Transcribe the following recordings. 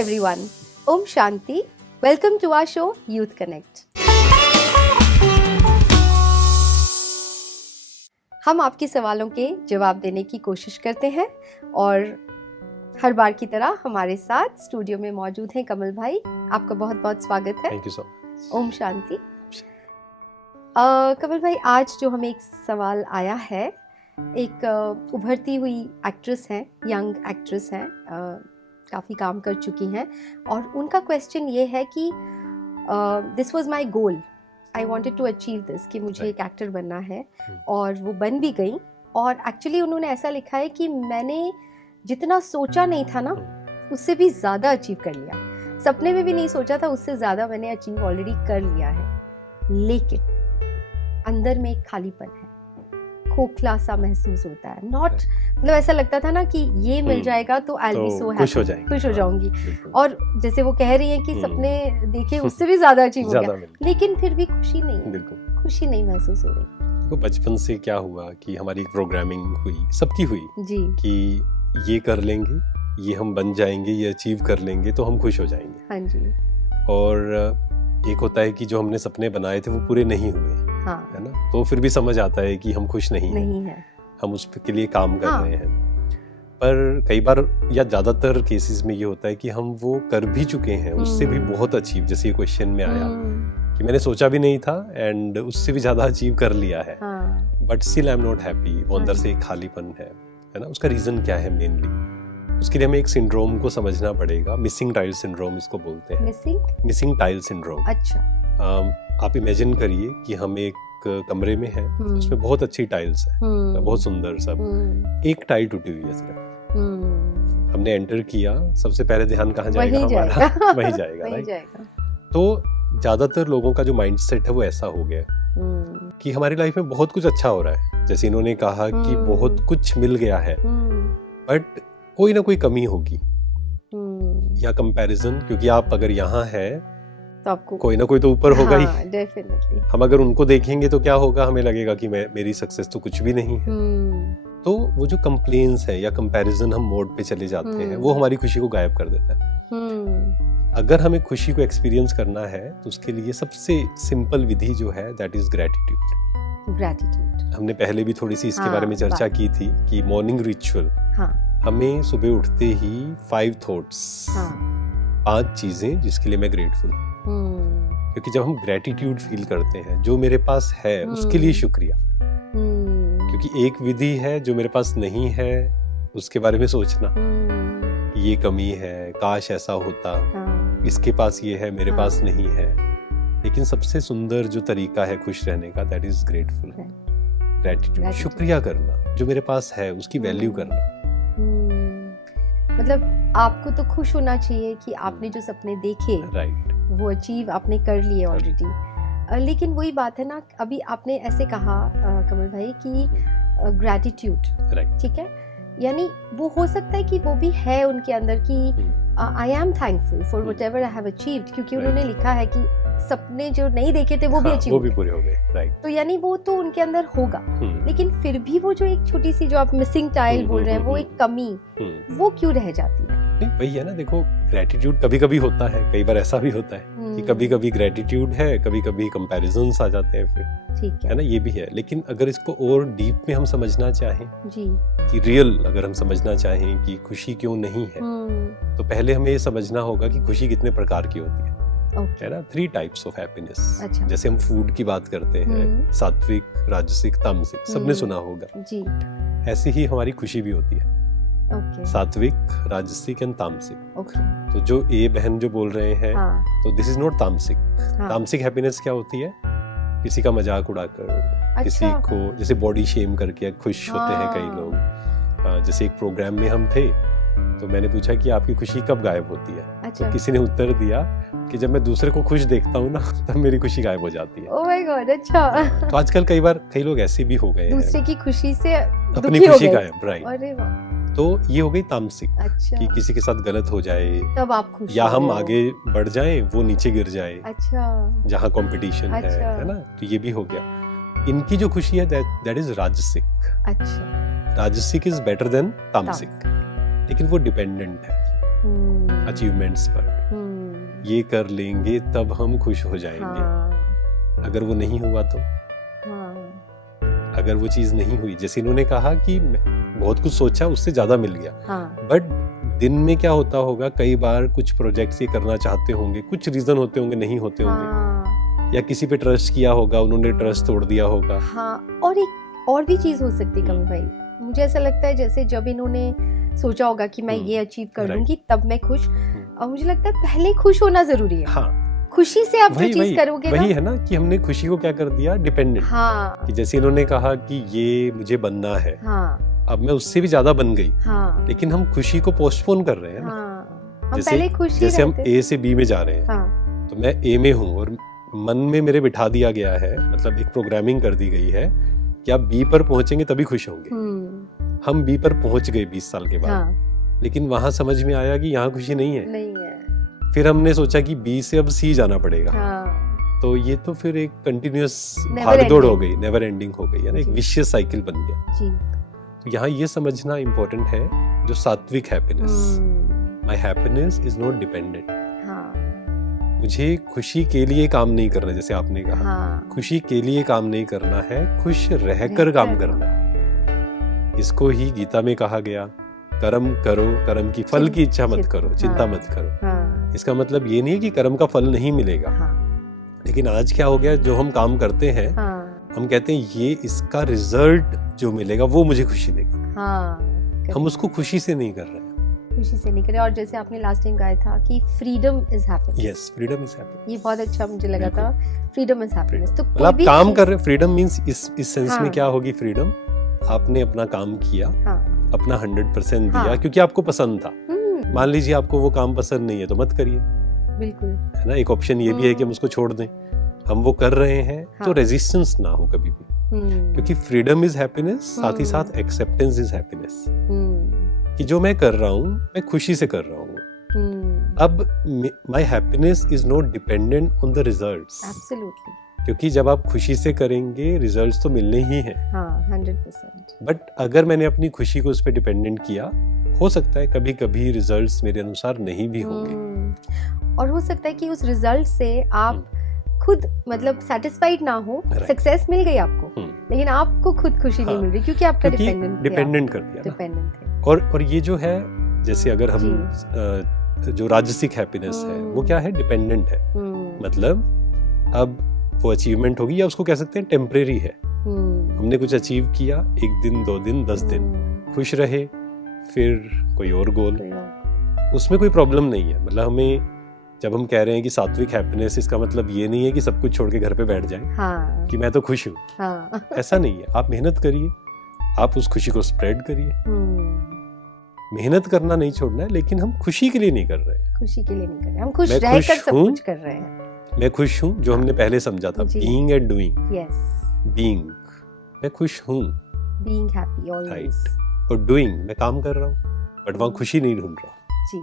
everyone. Om Shanti. Welcome to our show Youth Connect. हम आपके सवालों के जवाब देने की कोशिश करते हैं और हर बार की तरह हमारे साथ स्टूडियो में मौजूद हैं कमल भाई. आपका बहुत बहुत स्वागत है. Thank you so much. Om Shanti. Kamal भाई, आज जो हमें एक सवाल आया है, एक उभरती हुई एक्ट्रेस हैं, यंग एक्ट्रेस हैं, काफ़ी काम कर चुकी हैं और उनका क्वेश्चन ये है कि this was my goal, I wanted to achieve this, कि मुझे एक एक्टर बनना है और वो बन भी गई. और एक्चुअली उन्होंने ऐसा लिखा है कि मैंने जितना सोचा नहीं था ना, उससे भी ज़्यादा अचीव कर लिया. सपने में भी नहीं सोचा था, उससे ज़्यादा मैंने अचीव ऑलरेडी कर लिया है. लेकिन अंदर में एक खालीपन है, खोखला सा महसूस होता है. नॉट मतलब ऐसा लगता था ना कि ये मिल जाएगा तो I will be so happy, खुश हो जाऊंगी. और जैसे वो कह रही हैं कि सपने देखे उससे भी ज्यादा अचीव हो गया, लेकिन फिर भी खुशी नहीं महसूस हो रही. देखो, बचपन से क्या हुआ कि हमारी प्रोग्रामिंग हुई, सबकी हुई जी, कि ये कर लेंगे, ये हम बन जाएंगे, ये अचीव कर लेंगे तो हम खुश हो जाएंगे. हाँ जी. और एक होता है कि जो हमने सपने बनाए थे वो पूरे नहीं हुए. हाँ. है ना, तो फिर भी समझ आता है कि हम खुश नहीं है. हम उसके लिए काम कर रहे हैं. पर कई बार या ज़्यादातर केसेस में ये होता है कि हम वो कर भी चुके हैं, उससे भी बहुत अचीव, जैसे ये क्वेश्चन में आया कि मैंने सोचा भी नहीं था एंड उससे भी ज़्यादा अचीव कर लिया है, but still I am not happy. वो अंदर से एक खालीपन है ना. उसका रीज़न क्या है मेनली? उसके लिए हमें एक सिंड्रोम को समझना पड़ेगा. मिसिंग टाइल सिंड्रोम इसको बोलते हैं. Missing tile syndrome. अच्छा. आप इमेजिन करिए कि हम एक कमरे में हैं, उसमें बहुत अच्छी टाइल्स है, बहुत सुंदर सब. एक टाइल टूटी हुई है सिर्फ. हमने एंटर किया, सबसे पहले ध्यान कहाँ जाएगा हमारा? वहीं जाएगा, राइट? तो ज्यादातर लोगों का जो माइंडसेट है वो ऐसा हो गया कि हमारी लाइफ में बहुत कुछ अच्छा हो रहा है. जैसे इन्होंने कहा कि बहुत कुछ मिल गया है, बट कोई ना कोई कमी होगी या कंपैरिजन, क्योंकि आप अगर यहाँ है तो आपको कोई ना कोई तो ऊपर होगा ही. डेफिनेटली. हम अगर उनको देखेंगे तो क्या होगा? हमें लगेगा कि मेरी सक्सेस तो कुछ भी नहीं है. तो वो जो कंप्लेंस है या कंपैरिजन हम मोड पे चले जाते हैं, वो हमारी खुशी को गायब कर देता है. अगर हमें खुशी को एक्सपीरियंस करना है तो उसके लिए सबसे सिंपल विधि जो है, दैट इज ग्रेटिट्यूड. हमने पहले भी थोड़ी सी इसके बारे में चर्चा की थी कि मॉर्निंग रिचुअल, हमें सुबह उठते ही 5 थॉट्स, 5 चीजें जिसके लिए मैं ग्रेटफुल हूँ. क्योंकि जब हम ग्रेटिट्यूड फील करते हैं, जो मेरे पास है उसके लिए शुक्रिया. क्योंकि एक विधि है जो मेरे पास नहीं है, उसके बारे में सोचना, ये कमी है, काश ऐसा होता, इसके पास ये है, मेरे पास नहीं है. लेकिन सबसे सुंदर जो तरीका है खुश रहने का, दैट इज ग्रेटफुल. ग्रेटिट्यूड, शुक्रिया करना, जो मेरे पास है उसकी वैल्यू करना. मतलब आपको तो खुश होना चाहिए कि आपने जो सपने देखे, राइट, वो अचीव आपने कर लिए ऑलरेडी. लेकिन वही बात है ना, अभी आपने ऐसे कहा कमल भाई कि ग्रैटिट्यूड, ठीक है, यानी वो हो सकता है कि वो भी है उनके अंदर कि I am thankful for whatever I have achieved, क्योंकि उन्होंने लिखा है कि सपने जो नहीं देखे थे वो भी अचीव, वो भी पूरे हो गए, राइट. तो यानी वो तो उनके अंदर होगा, लेकिन फिर भी वो जो एक छोटी सी जो आप मिसिंग टाइल बोल रहे हैं, वो एक कमी, वो क्यों रह जाती है? नहीं, वही है ना. देखो, ग्रेटिट्यूड कभी कभी होता है, कई बार ऐसा भी होता है कि कभी कभी ग्रेटिट्यूड है, कभी कभी कंपैरिजन्स आ जाते हैं, फिर ठीक है ना, ये भी है. लेकिन अगर इसको और डीप में हम समझना चाहें जी, कि रियल अगर हम समझना चाहें कि खुशी क्यों नहीं है, तो पहले हमें ये समझना होगा कि खुशी कितने प्रकार की होती है. है ना, 3 टाइप्स ऑफ हैप्पीनेस. जैसे हम फूड की बात करते हैं, सात्विक, राजसिक, तामसिक, सबने सुना होगा जी. ऐसी ही हमारी खुशी भी होती है. सात्विक, राजसिक एंड तामसिक. तो जो ए बहन जो बोल रहे हैं, तो दिस इज नॉट तामसिक. तामसिक हैप्पीनेस क्या होती है? किसी का मजाक उड़ाकर, किसी को जैसे बॉडी शेम करके खुश होते हैं कई लोग. जैसे एक प्रोग्राम में हम थे, तो मैंने पूछा कि आपकी खुशी कब गायब होती है? तो किसी ने उत्तर दिया कि जब मैं दूसरे को खुश देखता हूँ ना, तब मेरी खुशी गायब हो जाती है. Oh my God. अच्छा. तो आजकल कई लोग ऐसे भी हो गए हैं, दूसरे की खुशी से अपनी खुशी गायब, राइट. अरे वाह. तो ये हो गई तामसिक. अच्छा. कि किसी के साथ गलत हो जाए तब आप खुश, या हम आगे बढ़ जाएं, वो नीचे गिर जाए. अच्छा. जहाँ कंपटीशन है ना, तो ये भी हो गया. इनकी जो खुशी है, दैट इज राजसिक. अच्छा. राजसिक इज बेटर देन तामसिक. लेकिन वो डिपेंडेंट है. अचीवमेंट्स पर, ये कर लेंगे तब हम खुश हो जाएंगे। अगर वो नहीं हुआ तो, अगर वो चीज नहीं हुई, जैसे इन्होंने कहा कि बहुत कुछ सोचा उससे ज्यादा मिल गया, बट दिन में क्या होता होगा, कई बार कुछ प्रोजेक्ट्स ये करना चाहते होंगे, कुछ रीजन होते होंगे, नहीं होते होंगे, या किसी पे ट्रस्ट किया होगा, उन्होंने ट्रस्ट तोड़ दिया होगा। और एक और भी चीज हो सकती है कमल भाई, मुझे ऐसा लगता है जैसे जब इन्होंने सोचा होगा कि मैं ये अचीव कर लूंगी तब मैं खुश, और मुझे लगता है पहले खुश होना जरूरी है। खुशी से आप जो चीज करोगे वही है ना कि हमने खुशी को क्या कर दिया, डिपेंडेंट। कि जैसे इन्होंने कहा कि ये मुझे बनना है, अब मैं उससे भी ज्यादा बन गई, लेकिन हम खुशी को पोस्टपोन कर रहे हैं ना। जैसे हम ए से बी में जा रहे हैं, तो मैं ए में हूँ और मन में मेरे बिठा दिया गया है, मतलब एक प्रोग्रामिंग कर दी गई है कि आप बी पर पहुंचेंगे तभी खुश होंगे। हम बी पर पहुंच गए 20 साल के बाद, लेकिन वहां समझ में आया कि यहाँ खुशी नहीं है। फिर हमने सोचा कि बी से अब सी जाना पड़ेगा। तो ये तो फिर एक कंटिन्यूअस भागदौड़ हो गई, नेवर एंडिंग हो गई है ना, एक विशियस साइकिल बन गया। तो यहाँ ये समझना इम्पोर्टेंट है, जो सात्विक happiness, my happiness is not dependent. मुझे खुशी के लिए काम नहीं करना, जैसे आपने कहा, खुशी के लिए काम नहीं करना है, खुश रहकर काम करना है। इसको ही गीता में कहा गया, कर्म करो, कर्म की फल की इच्छा मत करो, चिंता मत करो। इसका मतलब ये नहीं है कि कर्म का फल नहीं मिलेगा, लेकिन आज क्या हो गया, जो हम काम करते हैं, हम कहते हैं ये इसका रिजल्ट जो मिलेगा वो मुझे खुशी देगा। हम उसको खुशी से नहीं कर रहे हैं, खुशी से नहीं करे। और जैसे आपने लास्ट टाइम कहा था कि freedom is happiness. Yes, freedom is happiness. ये बहुत अच्छा मुझे लगा था, फ्रीडम इज हैप्पीनेस। तो मतलब आप काम कर रहे हैं, फ्रीडम मींस इस सेंस में क्या होगी फ्रीडम, आपने अपना काम किया, अपना 100% दिया, क्योंकि आपको पसंद था। मान लीजिए आपको वो काम पसंद नहीं है तो मत करिए, बिल्कुल, है ना। एक ऑप्शन ये भी है कि हम उसको छोड़ दें। हम वो कर रहे हैं तो रेजिस्टेंस ना हो कभी भी, क्योंकि फ्रीडम इज हैप्पीनेस, साथ ही साथ एक्सेप्टेंस इज हैप्पीनेस, कि जो मैं कर रहा हूँ मैं खुशी से कर रहा हूँ। अब my happiness is not dependent on the results. Absolutely, क्योंकि जब आप खुशी से करेंगे रिजल्ट्स तो मिलने ही हैं। 100%। बट अगर मैंने अपनी खुशी को उस पर डिपेंडेंट किया, हो सकता है कभी कभी रिजल्ट्स मेरे अनुसार नहीं भी होंगे, और हो सकता है कि उस रिजल्ट से आप खुद मतलब सेटिस्फाइड ना हो। सक्सेस मिल गई आपको, लेकिन आपको खुद खुशी नहीं मिल रही, क्योंकि आपका डिपेंडेंट कर दिया। और ये जो है, जैसे अगर हम जो राजसिक हैप्पीनेस है वो क्या है, डिपेंडेंट है। मतलब अब वो अचीवमेंट होगी, या उसको कह सकते हैं टेम्परेरी है। हमने कुछ अचीव किया, 1 दिन 2 दिन 10 दिन खुश रहे, फिर कोई और गोल, उसमें कोई प्रॉब्लम नहीं है। मतलब हमें जब हम कह रहे हैं कि सात्विक हैप्पीनेस, इसका मतलब ये नहीं है कि सब कुछ छोड़ के घर पे बैठ जाएं, कि मैं तो खुश हूँ। ऐसा नहीं है। आप मेहनत करिए, आप उस खुशी को स्प्रेड करिए। मेहनत करना नहीं छोड़ना है, लेकिन हम खुशी के लिए नहीं कर रहे हैं। खुशी के लिए नहीं कर रहे हैं, हम खुश रहकर सब कुछ कर रहे हैं। मैं खुश हूँ, जो हमने पहले समझा था, बीइंग एंड डूइंग। बीइंग, मैं खुश हूँ, बीइंग हैप्पी ऑलवेज, राइट। और डूइंग, मैं काम कर रहा हूँ, बट वहाँ खुशी नहीं ढूंढ रहा। जी,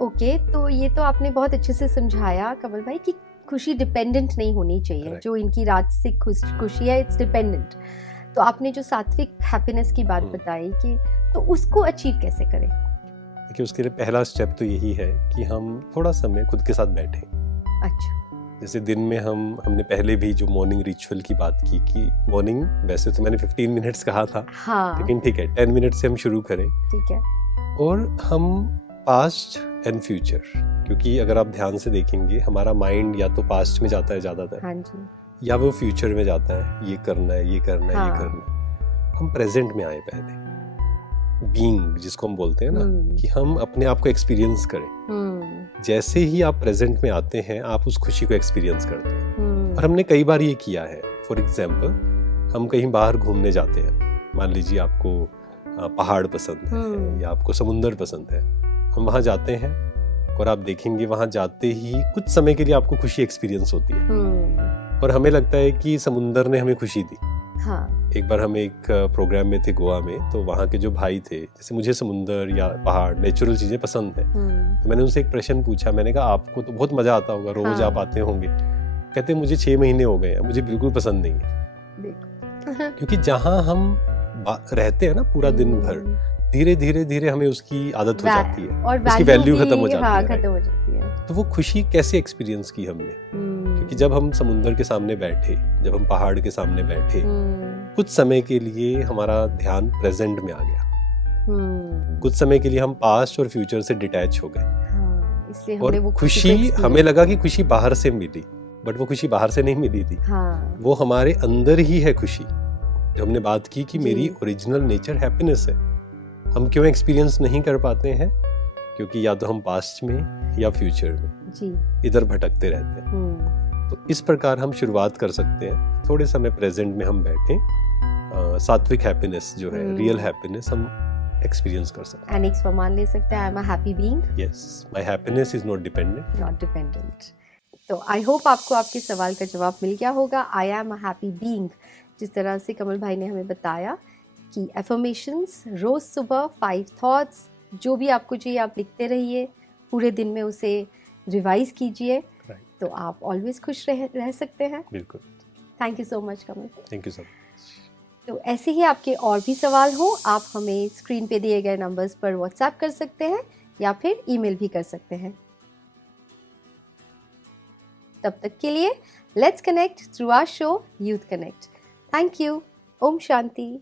ओके। तो ये तो आपने बहुत अच्छे से समझाया कमल भाई कि खुशी डिपेंडेंट नहीं होनी चाहिए। जो इनकी राजसिक खुशी है, इट्स डिपेंडेंट। तो आपने जो सात्विक हैप्पीनेस की बात बताई कि तो उसको अचीव कैसे करें? देखिए, उसके लिए पहला स्टेप तो यही है कि हम थोड़ा समय खुद के साथ बैठें। अच्छा, जैसे दिन में हमने पहले भी जो मॉर्निंग रिचुअल की बात की कि मॉर्निंग, वैसे तो मैंने 15 मिनट्स कहा था, लेकिन ठीक है 10 मिनट से हम शुरू करें। ठीक है। और हम पास्ट एंड फ्यूचर, क्योंकि अगर आप ध्यान से देखेंगे हमारा माइंड या तो पास्ट में जाता है ज़्यादातर, हाँ जी, या वो फ्यूचर में जाता है, ये करना है, ये करना है, ये करना है। हम प्रेजेंट में आए पहले, बीइंग जिसको हम बोलते हैं ना, कि हम अपने आप को एक्सपीरियंस करें। जैसे ही आप प्रेजेंट में आते हैं, आप उस खुशी को एक्सपीरियंस करते हैं। और हमने कई बार ये किया है। फॉर एग्जाम्पल, हम कहीं बाहर घूमने जाते हैं, मान लीजिए आपको पहाड़ पसंद है या आपको समुंदर पसंद है, हम वहाँ जाते हैं और आप देखेंगे वहाँ जाते ही कुछ समय के लिए आपको खुशी एक्सपीरियंस होती है, और हमें लगता है कि समुंदर ने हमें खुशी दी। एक बार हम एक प्रोग्राम में थे गोवा में, तो वहाँ के जो भाई थे, जैसे मुझे समुंदर या पहाड़, नेचुरल चीजें पसंद है, तो मैंने उनसे एक प्रश्न पूछा। मैंने कहा आपको तो बहुत मजा आता होगा, रोज आप आते होंगे। कहते मुझे 6 महीने हो गए हैं, मुझे बिल्कुल पसंद नहीं है। क्योंकि जहाँ हम रहते हैं ना पूरा दिन भर, धीरे धीरे धीरे हमें उसकी आदत हो जाती है और उसकी वैल्यू खत्म हो जाती हाँ, है, खत्म हो जाती है। तो वो खुशी कैसे एक्सपीरियंस की हमने, क्योंकि जब हम समुंदर के सामने बैठे, जब हम पहाड़ के सामने बैठे, कुछ समय के लिए हमारा ध्यान प्रेजेंट में आ गया, कुछ समय के लिए हम पास्ट और फ्यूचर से डिटैच हो गए, इसलिए और वो खुशी हमें लगा कि खुशी बाहर से मिली, बट वो खुशी बाहर से नहीं मिली थी, वो हमारे अंदर ही है खुशी। जो हमने बात की कि मेरी ओरिजिनल नेचर हैप्पीनेस है, हम क्यों एक्सपीरियंस नहीं कर पाते हैं, क्योंकि या तो हम पास्ट में या फ्यूचर में इधर भटकते रहते हैं। तो इस प्रकार हम शुरुआत कर सकते हैं, थोड़े समय प्रेजेंट में हम बैठे, सात्विक हैप्पीनेस जो है, रियल हैप्पीनेस हम एक्सपीरियंस कर सकते हैं। एंड एक मान ले सकते हैं, I am a happy being, yes, my happiness is not dependent. तो आई होप आपको आपके सवाल का जवाब मिल गया होगा। I am a happy being, जिस तरह से कमल भाई ने हमें बताया कि एफर्मेशंस रोज़ सुबह 5 थॉट्स, जो भी आपको चाहिए आप लिखते रहिए, पूरे दिन में उसे रिवाइज कीजिए, तो आप ऑलवेज खुश रह सकते हैं। बिल्कुल। Thank you so much Kamal. Thank you so much. तो ऐसे ही आपके और भी सवाल हो, आप हमें स्क्रीन पे दिए गए नंबर्स पर व्हाट्सएप कर सकते हैं या फिर ईमेल भी कर सकते हैं। तब तक के लिए let's connect through our show youth connect. Thank you. ओम शांति।